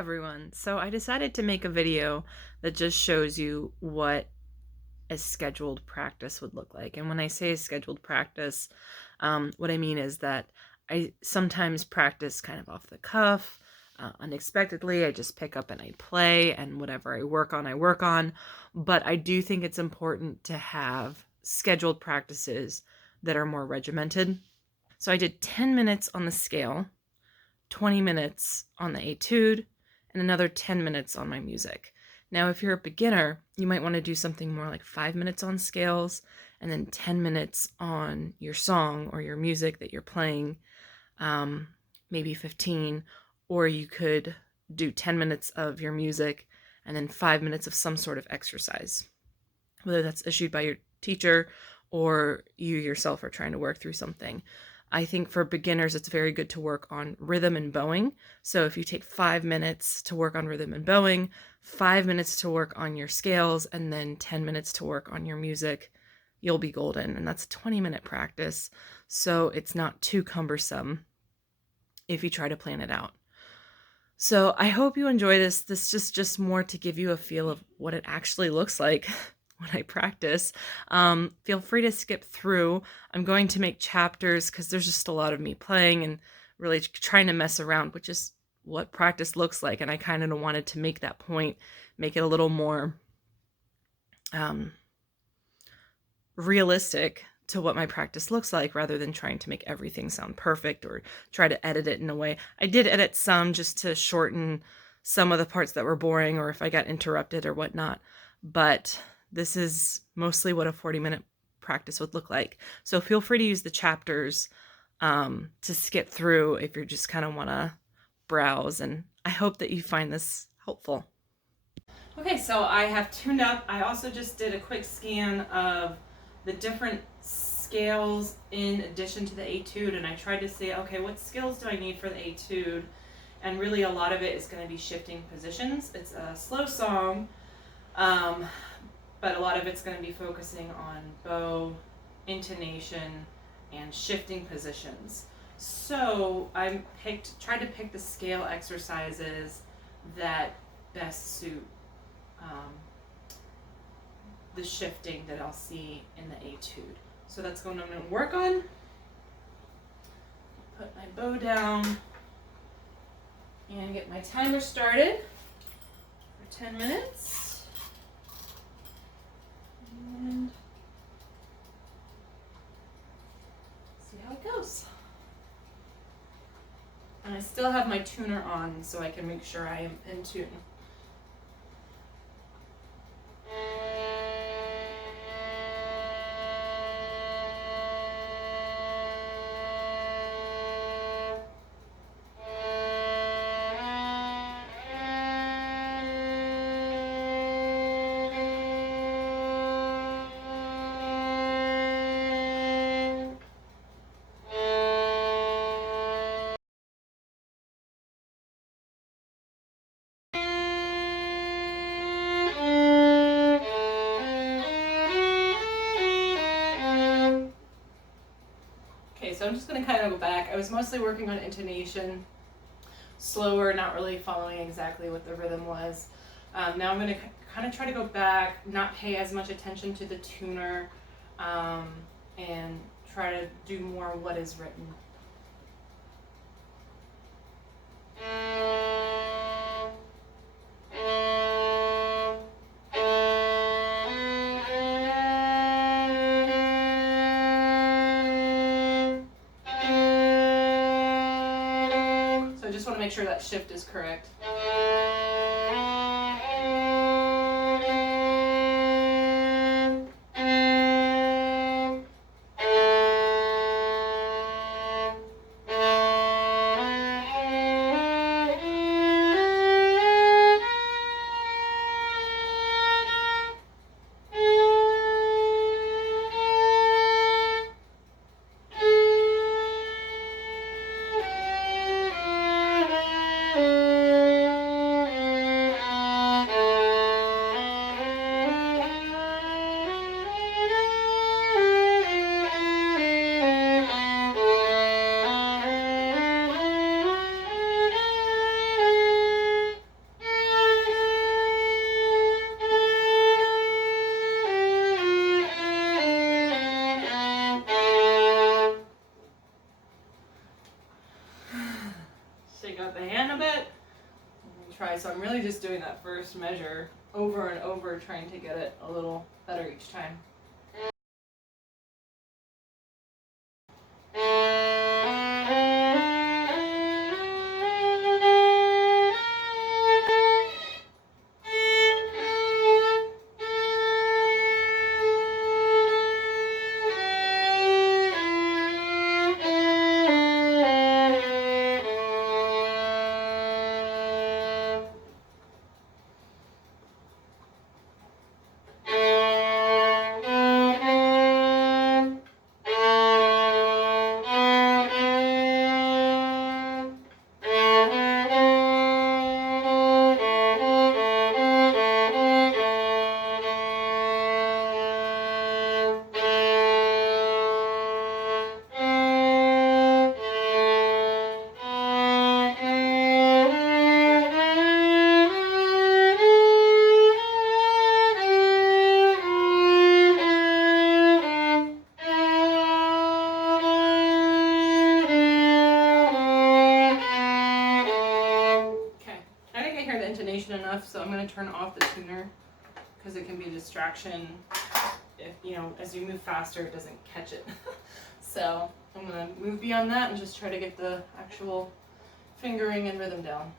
everyone. So I decided to make a video that just shows you what a scheduled practice would look like. And when I say scheduled practice, what I mean is that I sometimes practice kind of off the cuff, unexpectedly. I just pick up and I play, and whatever I work on, I work on. But I do think it's important to have scheduled practices that are more regimented. So I did 10 minutes on the scale, 20 minutes on the etude, and another 10 minutes on my music. Now, if you're a beginner, you might want to do something more like 5 minutes on scales and then 10 minutes on your song or your music that you're playing, maybe 15, or you could do 10 minutes of your music and then 5 minutes of some sort of exercise, whether that's issued by your teacher or you yourself are trying to work through something. I think for beginners, it's very good to work on rhythm and bowing. So if you take 5 minutes to work on rhythm and bowing, 5 minutes to work on your scales, and then 10 minutes to work on your music, you'll be golden. And that's a 20-minute practice. So it's not too cumbersome if you try to plan it out. So I hope you enjoy this. This is just more to give you a feel of what it actually looks like when I practice. Feel free to skip through. I'm going to make chapters because there's just a lot of me playing and really trying to mess around, which is what practice looks like. And I kind of wanted to make that point, make it a little more realistic to what my practice looks like, rather than trying to make everything sound perfect or try to edit it in a way. I did edit some just to shorten some of the parts that were boring or if I got interrupted or whatnot. But this is mostly what a 40-minute practice would look like. So feel free to use the chapters to skip through if you just kind of want to browse. And I hope that you find this helpful. Okay, so I have tuned up. I also just did a quick scan of the different scales in addition to the etude, and I tried to say, okay, what skills do I need for the etude? And really a lot of it is going to be shifting positions. It's a slow song, but a lot of it's going to be focusing on bow, intonation, and shifting positions. So I tried to pick the scale exercises that best suit the shifting that I'll see in the etude. So that's what I'm going to work on. Put my bow down and get my timer started for 10 minutes. And see how it goes. And I still have my tuner on so I can make sure I am in tune. So I'm just going to kind of go back. I was mostly working on intonation, slower, not really following exactly what the rhythm was. Now I'm going to kind of try to go back, not pay as much attention to the tuner, and try to do more what is written. Make sure that shift is correct. try. So I'm really just doing that first measure over and over, trying to get it a little better each time. Enough, so I'm going to turn off the tuner because it can be a distraction if, you know, as you move faster it doesn't catch it. So I'm going to move beyond that and just try to get the actual fingering and rhythm down.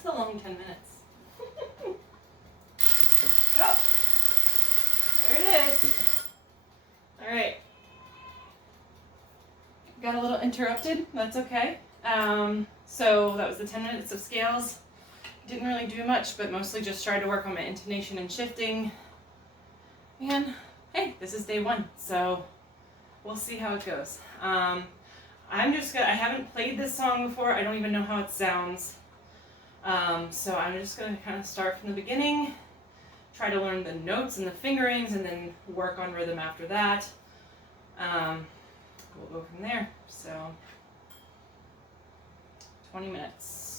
It's a long 10 minutes. Oh, there it is. All right. Got a little interrupted. That's okay. So that was the 10 minutes of scales. Didn't really do much, but mostly just tried to work on my intonation and shifting. And hey, this is day 1, so we'll see how it goes. I haven't played this song before. I don't even know how it sounds. So I'm just going to kind of start from the beginning, try to learn the notes and the fingerings, and then work on rhythm after that. We'll go from there. So 20 minutes.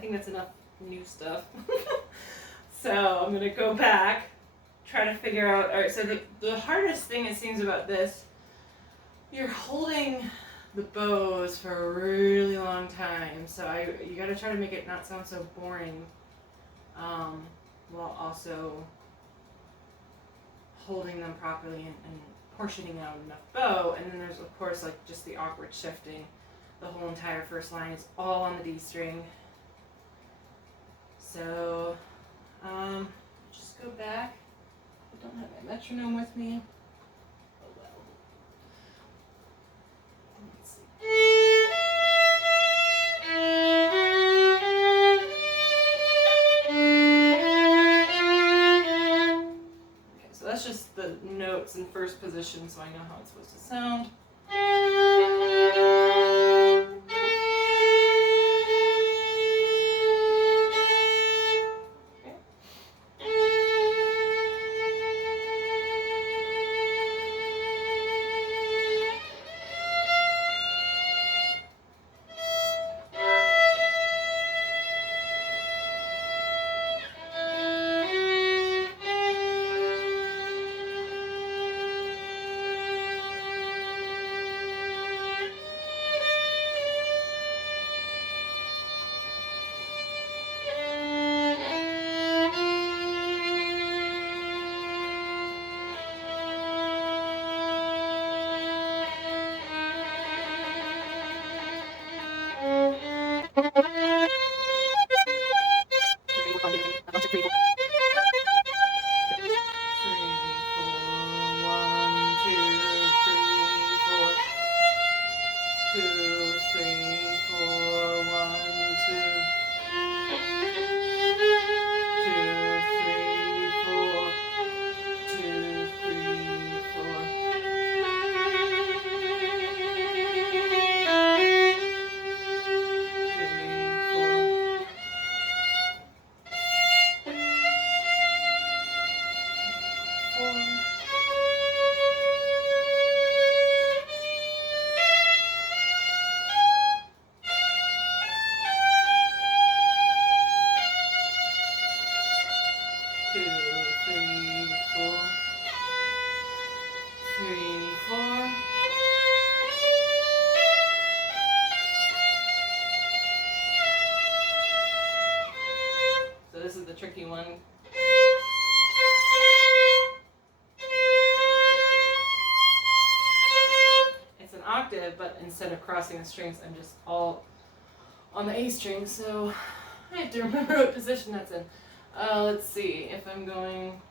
think that's enough new stuff. So I'm gonna go back, try to figure out. All right, so the hardest thing it seems about this, you're holding the bows for a really long time. So you got to try to make it not sound so boring, while also holding them properly and portioning out enough bow. And then there's of course like just the awkward shifting. The whole entire first line is all on the D string. So just go back. I don't have my metronome with me. Oh well. Let's see. Okay, so that's just the notes in first position, so I know how it's supposed to sound. Tricky one. It's an octave, but instead of crossing the strings, I'm just all on the A string, so I have to remember what position that's in. Let's see if I'm going.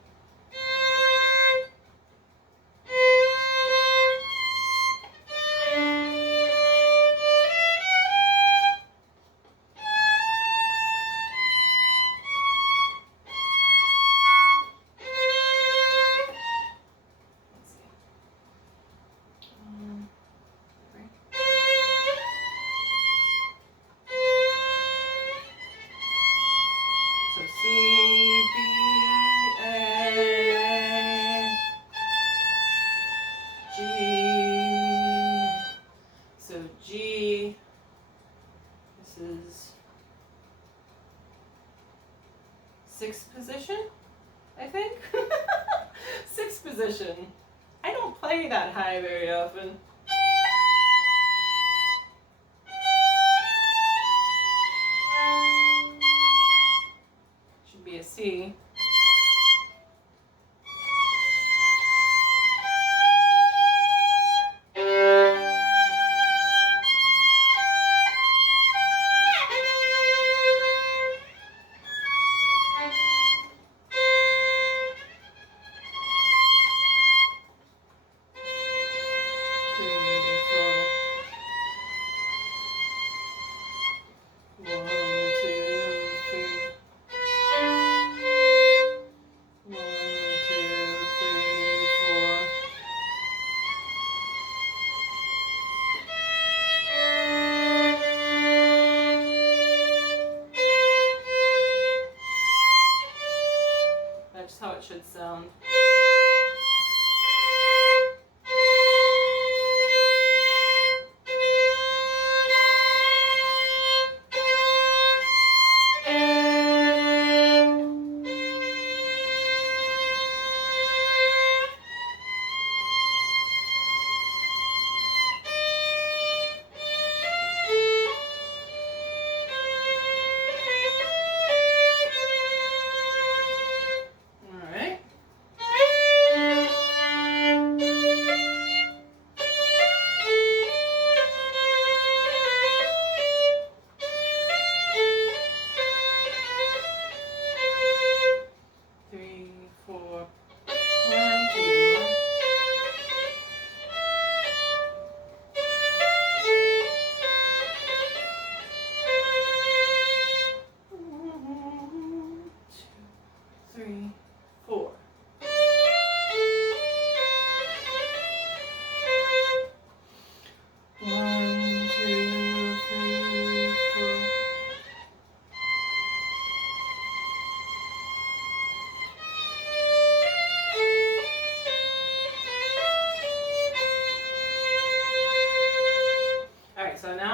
Sixth position, I think. Sixth position. I don't play that high very often. Should be a C. How it should sound.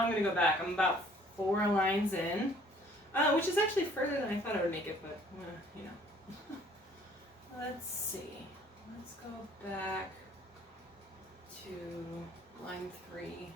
I'm going to go back. I'm about 4 lines in, which is actually further than I thought I would make it, but, you know. Let's see. Let's go back to line 3.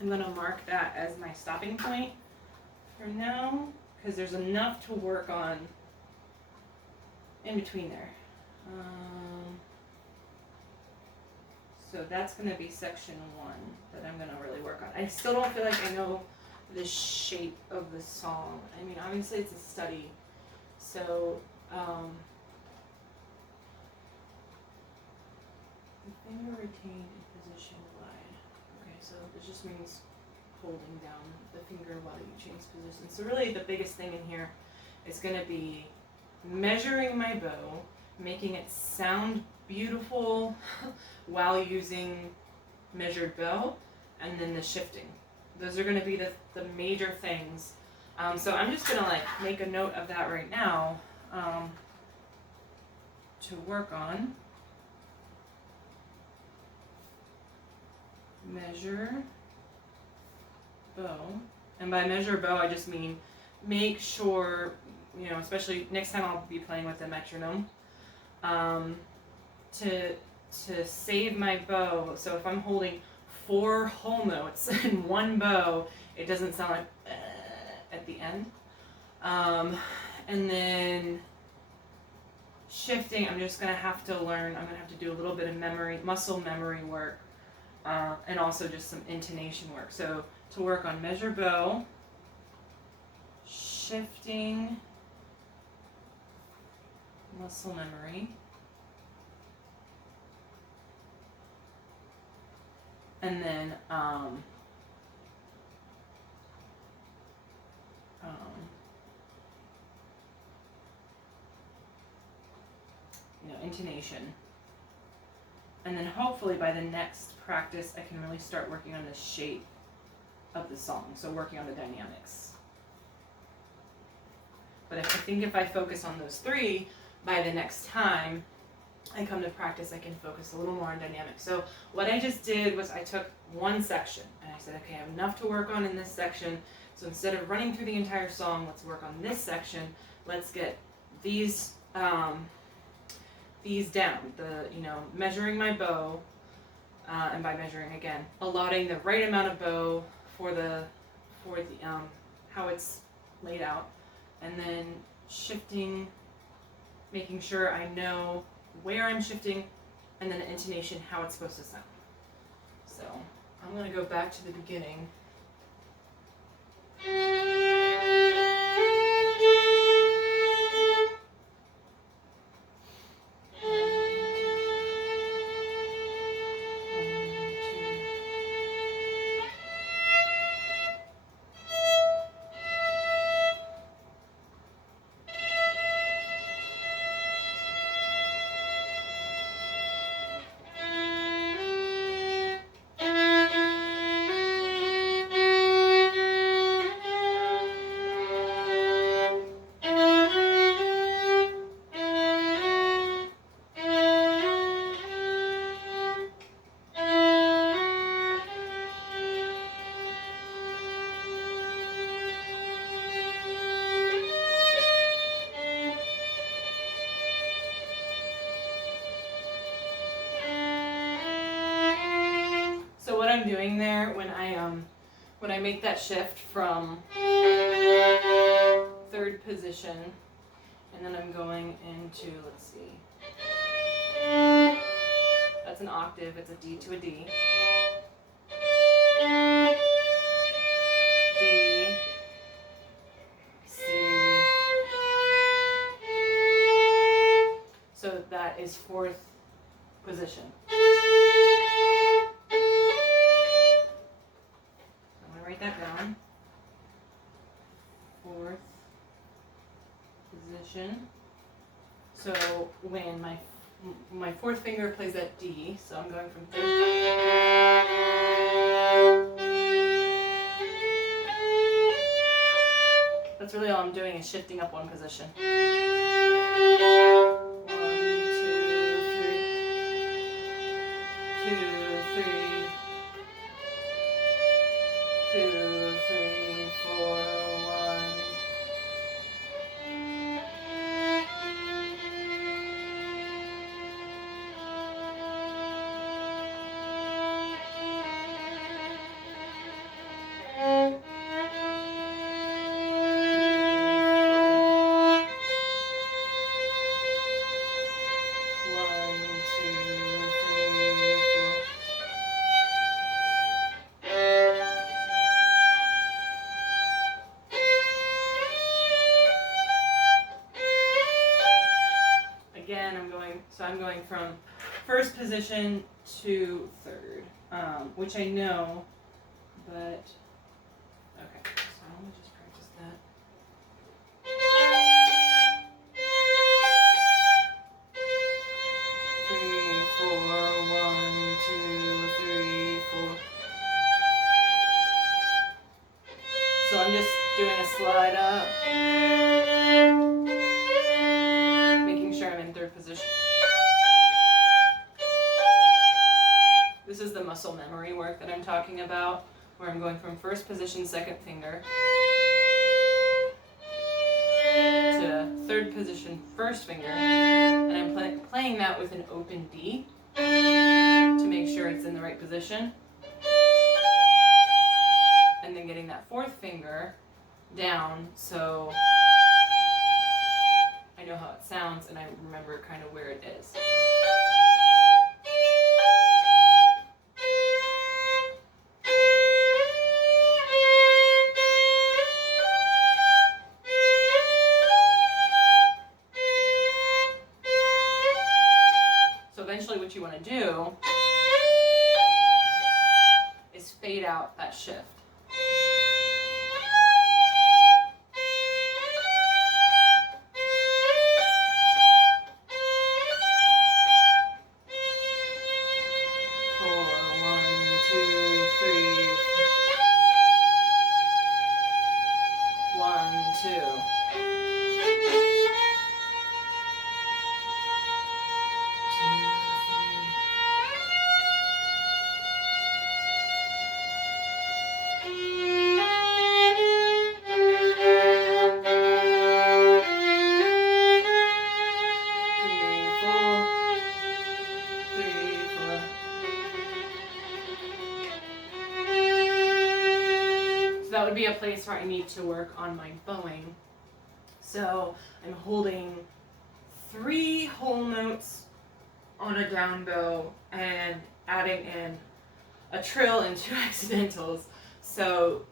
I'm going to mark that as my stopping point for now, because there's enough to work on in between there. So that's going to be section 1 that I'm going to really work on. I still don't feel like I know the shape of the song. I mean, obviously it's a study, so the finger retained in position wide. Okay, so it just means holding down the finger while you change position. So really the biggest thing in here is going to be measuring my bow, making it sound beautiful while using measured bow, and then the shifting. Those are going to be the major things. So I'm just going to like make a note of that right now to work on. Measure bow, and by measure bow I just mean make sure, you know, especially next time I'll be playing with the metronome, to save my bow. So if I'm holding 4 whole notes in one bow, it doesn't sound like at the end. And then shifting, I'm just gonna have to learn. I'm gonna have to do a little bit of memory, muscle memory work. And also just some intonation work. So to work on measure bow, shifting, muscle memory, and then you know, intonation. And then hopefully by the next practice, I can really start working on the shape of the song. So working on the dynamics. But I think if I focus on those 3, by the next time I come to practice, I can focus a little more on dynamics. So what I just did was I took one section and I said, okay, I have enough to work on in this section. So instead of running through the entire song, let's work on this section. Let's get these down, measuring my bow, and by measuring again, allotting the right amount of bow for the how it's laid out, and then shifting, making sure I know where I'm shifting, and then the intonation, how it's supposed to sound. So I'm going to go back to the beginning. I'm doing there when I make that shift from third position, and then I'm going into, let's see, that's an octave, it's a D to a D. D, C. So that is fourth position. I'm going to write that down. Fourth position. So when my fourth finger plays that D, so I'm going from third. That's really all I'm doing is shifting up one position. 1, 2, 3. 2, 3. 2, 3, 4, 1. I'm going from first position to third, which I know, but okay, so let me just practice that. 3, 4, 1, 2, 3, 4. So I'm just doing a slide up, making sure I'm in third position. This is the muscle memory work that I'm talking about, where I'm going from first position, second finger, to third position, first finger, and I'm playing that with an open D to make sure it's in the right position, and then getting that fourth finger down so I know how it sounds and I remember kind of where it is. Eventually what you want to do is fade out that shift. Four, 1, 2, 3. 1, 2. That would be a place where I need to work on my bowing. So I'm holding 3 whole notes on a down bow and adding in a trill and 2 accidentals. So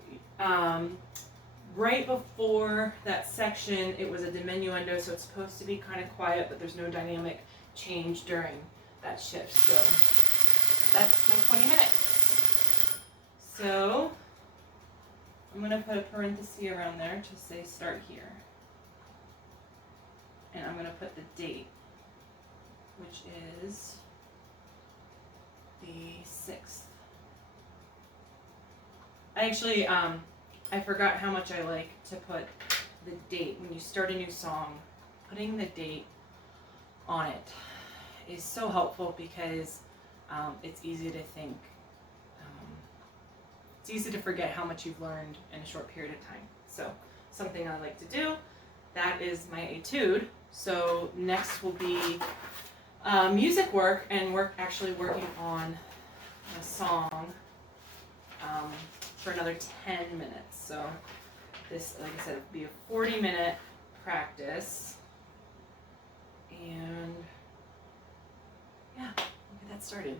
right before that section it was a diminuendo, so it's supposed to be kind of quiet, but there's no dynamic change during that shift. So that's my 20 minutes. So I'm going to put a parenthesis around there to say start here. And I'm going to put the date, which is the 6th. I actually, I forgot how much I like to put the date. When you start a new song, putting the date on it is so helpful because it's easy to think. It's easy to forget how much you've learned in a short period of time. So something I like to do, that is my etude. So next will be music work, and actually working on a song for another 10 minutes. So this, like I said, would be a 40-minute practice. And yeah, we'll get that started.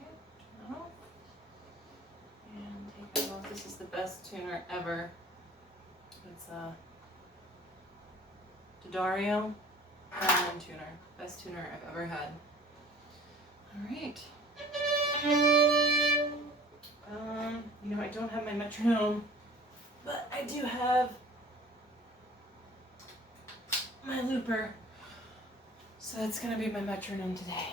Okay, turn that off. And take it off. This is the best tuner ever. It's a D'Addario violin tuner. Best tuner I've ever had. Alright. I don't have my metronome, but I do have my looper. So that's gonna be my metronome today.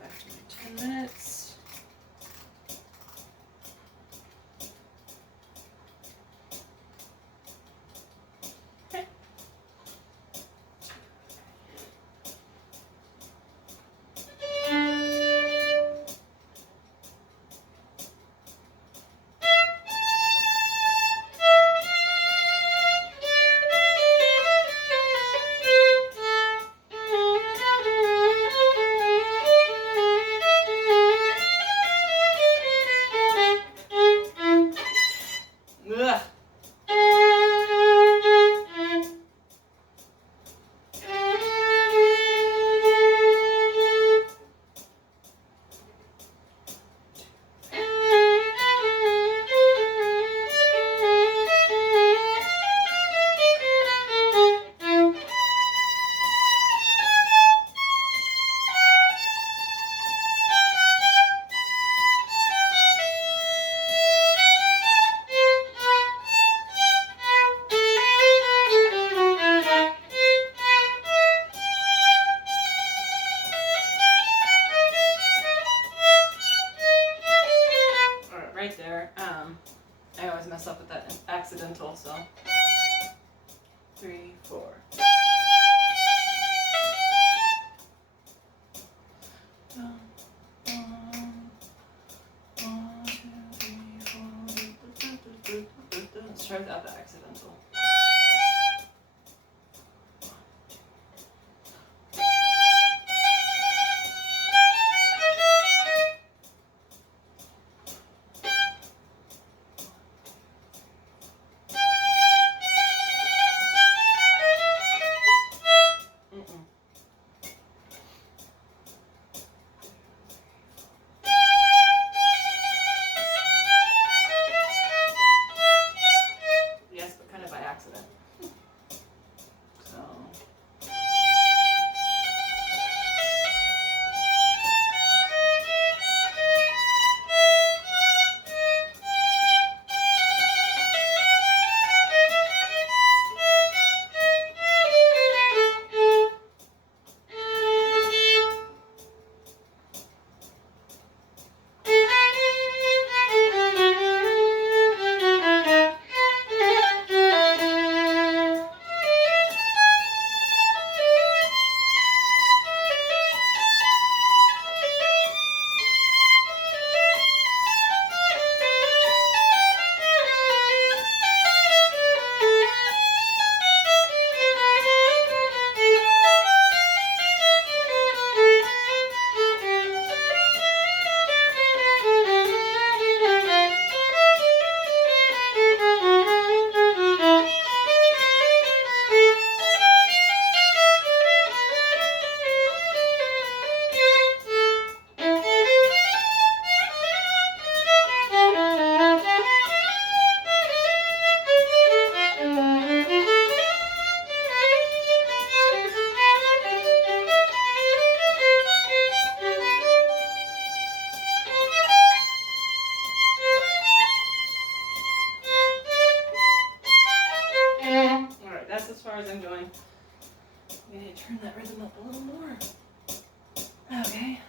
Back to my 10 minutes. Ugh. Right there. I always mess up with that accidental, so 3, 4. Let's try without the accidental. Yes, but kind of by accident. So. That's as far as I'm going. I need to turn that rhythm up a little more. Okay.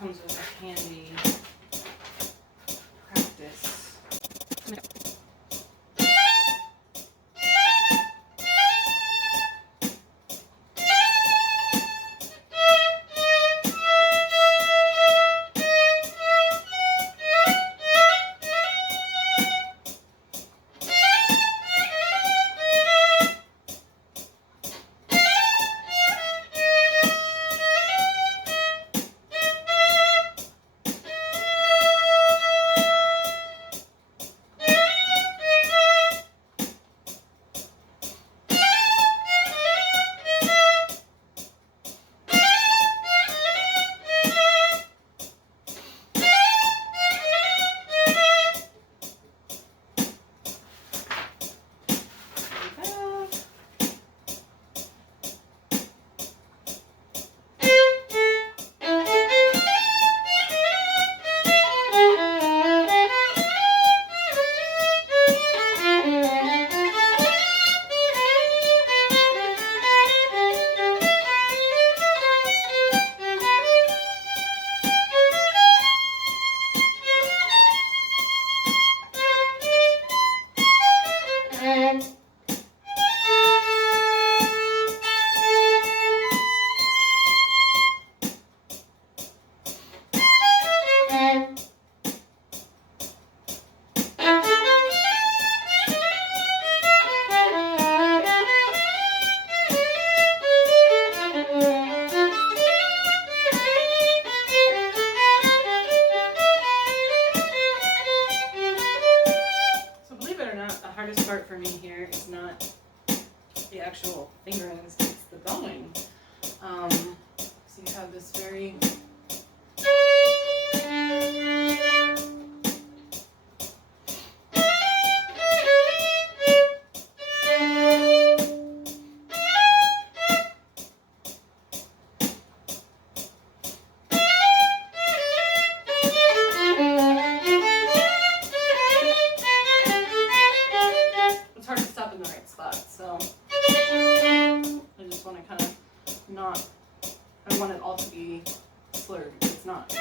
comes with a handy practice. Part for me here is not the actual fingerings, it's the bowing. So you have this very I want it all to be slurred. It's not.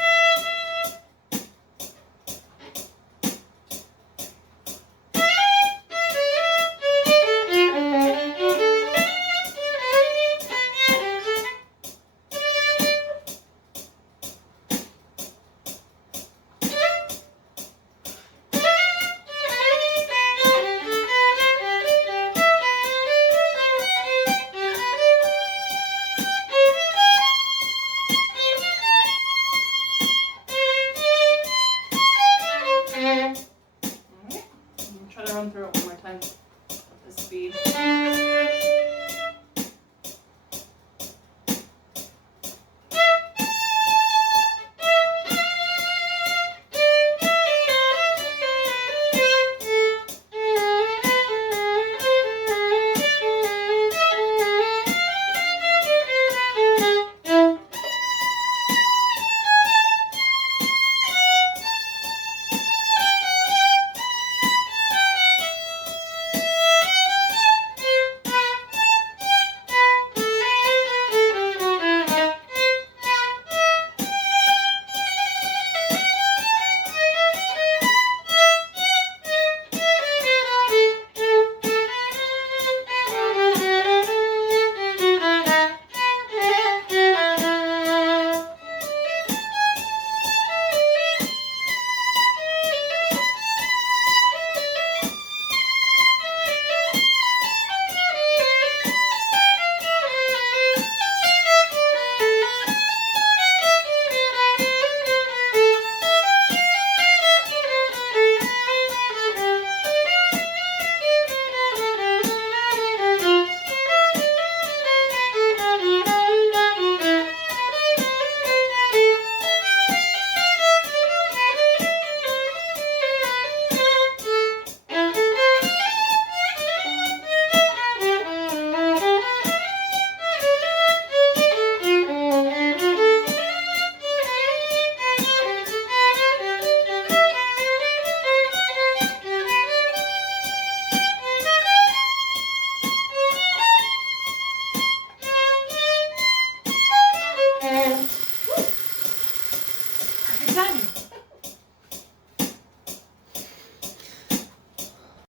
Done.